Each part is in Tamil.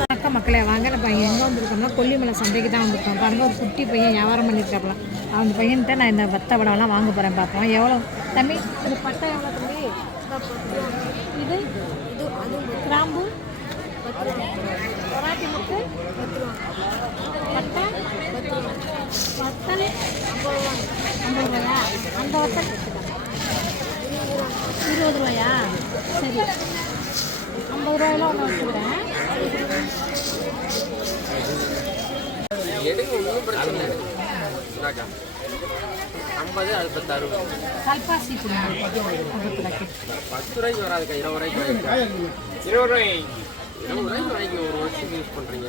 வணக்கம் மக்களை வாங்க. நம்ம எங்கே வந்துருக்கோம்னா கொல்லிமலை சந்தைக்கு தான் வந்திருக்கோம். பாருங்க ஒரு குட்டி பையன் வியாபாரம் பண்ணியிருக்காப்புல அந்த பையன்கிட்ட நான் இந்த வத்த வடம்லாம் வாங்க போகிறேன் பார்ப்போம் எவ்வளோ? தம்பி இது பட்டை எவ்வளோ தம்பி? இது இது கிராம்பு. அந்த வத்தல். இருபது ரூபாயா? சரி. ஐம்பது ரூபாயில ஒன்று வச்சுக்கிறேன். எடுங்க ஒன்றும் பிரச்சனை இல்லை. இந்தாக்கா. ஐம்பது அது பத்து அறுபது கல்பாசி பத்து ரூபாய்க்கு வராதுக்கா இருபது ரூபாய்க்கு இருபது ரூபாய் இருபது ரூபாய்க்கு ஒரு வருஷத்துக்கு யூஸ் பண்ணுறீங்க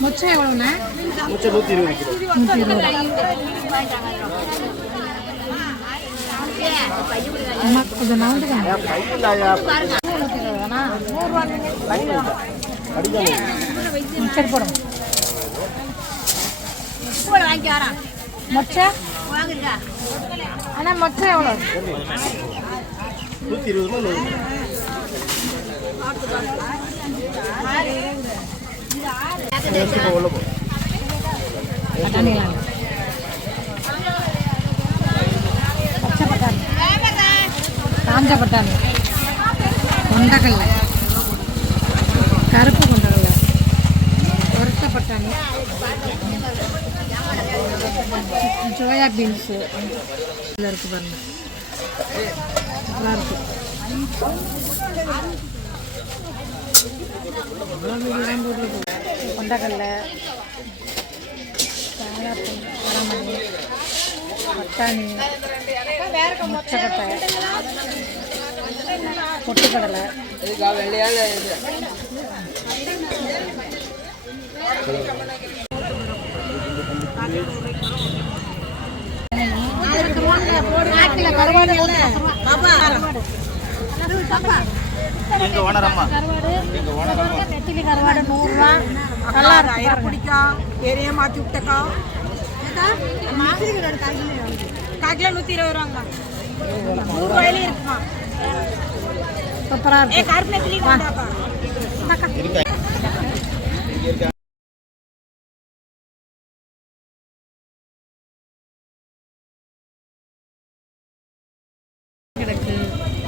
மொச்சம் எவ்வளோண்ணா முச்சை நூற்றி இருபது கிலோ நூற்றி இருபது மொச்சை? அண்ணா மொச்சை எவ்வளோ நூற்றி இருபது ரூபா பச்சை பட்டாணி. காஞ்ச பட்டாணி. கொண்டக்கடலை கருப்பு பட்டாணி. சோயா பீன்ஸு இதில் இருக்குது பாருங்க. நல்லா இருக்கு. கொண்டக்கடலை பட்டாணி மொச்சக்கட்டை பொட்டுக்கடலை இதுக்கா வெள்ளையால இது நாட்டில் கருவாடு எங்க ஓனரம்மா கருவாடு நெத்திலி கருவாடு நூறுரூவா நல்லா இருக்கு. பாருங்க. பிடிக்கும் பெரிய மாற்றி விட்டக்கா காக்கில நூற்றி இருபது ரூபாங்க நூறு ரூபாயிலே இருக்குமா சூப்பராக ஏ இருக்கு கருப்பு நெத்திலி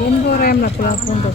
எண்பது ரூபாய் அப்பளா பூண்டு